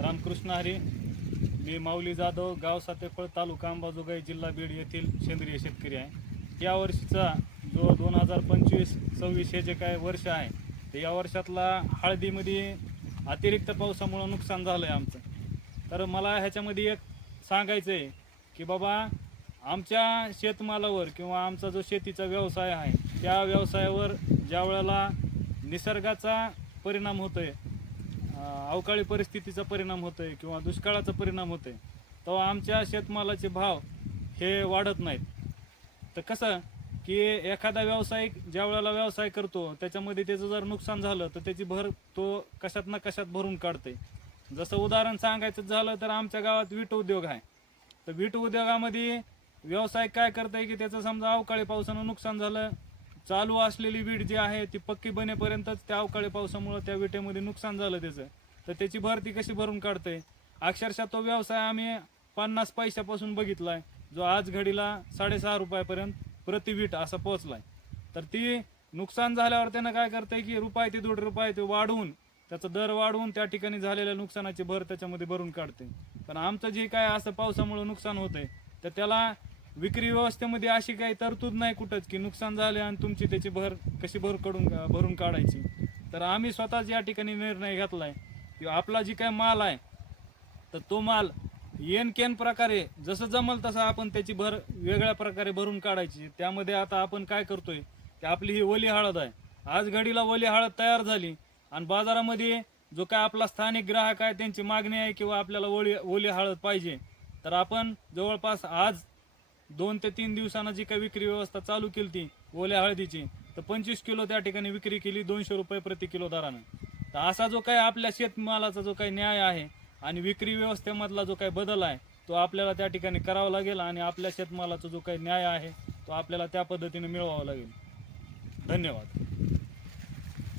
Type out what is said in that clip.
रामकृष्ण हरी. मी माऊली जाधव, गाव सातेफळ, तालुका अंबाजोगाई, जिल्हा बीड येथील सेंद्रिय शेतकरी आहे. या वर्षीचा जो 2025-26 हे जे काय वर्ष आहे, ते या वर्षातला हळदीमध्ये अतिरिक्त पावसामुळं नुकसान झालं आहे आमचं. तर मला ह्याच्यामध्ये एक सांगायचं आहे की बाबा, आमच्या शेतमालावर किंवा आमचा जो शेतीचा व्यवसाय आहे, त्या व्यवसायावर ज्या वेळेला निसर्गाचा परिणाम होतो आहे, अवकाळी परिस्थितीचा परिणाम होतो आहे किंवा दुष्काळाचा परिणाम होतो आहे, तेव्हा आमच्या शेतमालाचे भाव हे वाढत नाहीत. तर कसं की एखादा व्यावसायिक ज्या वेळेला व्यवसाय करतो, त्याच्यामध्ये त्याचं जर नुकसान झालं तर त्याची भर तो कशात ना कशात भरून काढते. जसं उदाहरण सांगायचं झालं तर आमच्या गावात वीट उद्योग आहे. तर वीट उद्योगामध्ये व्यावसायिक काय करताय की त्याचं समजा अवकाळी पावसानं नुकसान झालं, चालू असलेली वीट जी आहे ती पक्की बनेपर्यंतच त्या अवकाळी पावसामुळं त्या विटेमध्ये नुकसान झालं त्याचं, तर त्याची भर ती कशी भरून काढते. अक्षरशः तो व्यवसाय आम्ही 50 पैशापासून बघितला आहे, जो आज घडीला 6.5 रुपयापर्यंत प्रति वीट असा पोहोचलाय. तर ती नुकसान झाल्यावर त्यानं काय करतंय की रुपये ते ₹1.5 ते वाढवून, त्याचा दर वाढवून त्या ठिकाणी झालेल्या नुकसानाची भर त्याच्यामध्ये भरून काढते. पण आमचं जे काय असं पावसामुळे नुकसान होतंय, तर त्याला विक्री व्यवस्थेमध्ये अशी काही तरतूद नाही कुठंच की नुकसान झाले आणि तुमची त्याची भर कशी भरून काढायची. तर आम्ही स्वतःच या ठिकाणी निर्णय घेतलाय की आपला जी काय माल आहे, तर तो माल केन प्रकारे जसं जमल तसं आपण त्याची भर वेगळ्या प्रकारे भरून काढायची. त्यामध्ये आता आपण काय करतोय की आपली ही ओली हळद आहे, आज घडीला ओली हळद तयार झाली आणि बाजारामध्ये जो काय आपला स्थानिक ग्राहक आहे त्यांची मागणी आहे किंवा आपल्याला ओली हळद पाहिजे, तर आपण जवळपास आज 2 ते 3 दिवसांना जी काही विक्री व्यवस्था चालू केली ती ओल्या हळदीची, तर 25 किलो त्या ठिकाणी विक्री केली ₹200 प्रति किलो दरानं. तर असा जो काही आपल्या शेतमालाचा जो काही न्याय आहे आणि विक्री व्यवस्थेमधला जो काही बदल आहे, तो आपल्याला त्या ठिकाणी करावा लागेल आणि आपल्या शेतमालाचा जो काही न्याय आहे तो आपल्याला त्या पद्धतीने मिळवावा लागेल. धन्यवाद.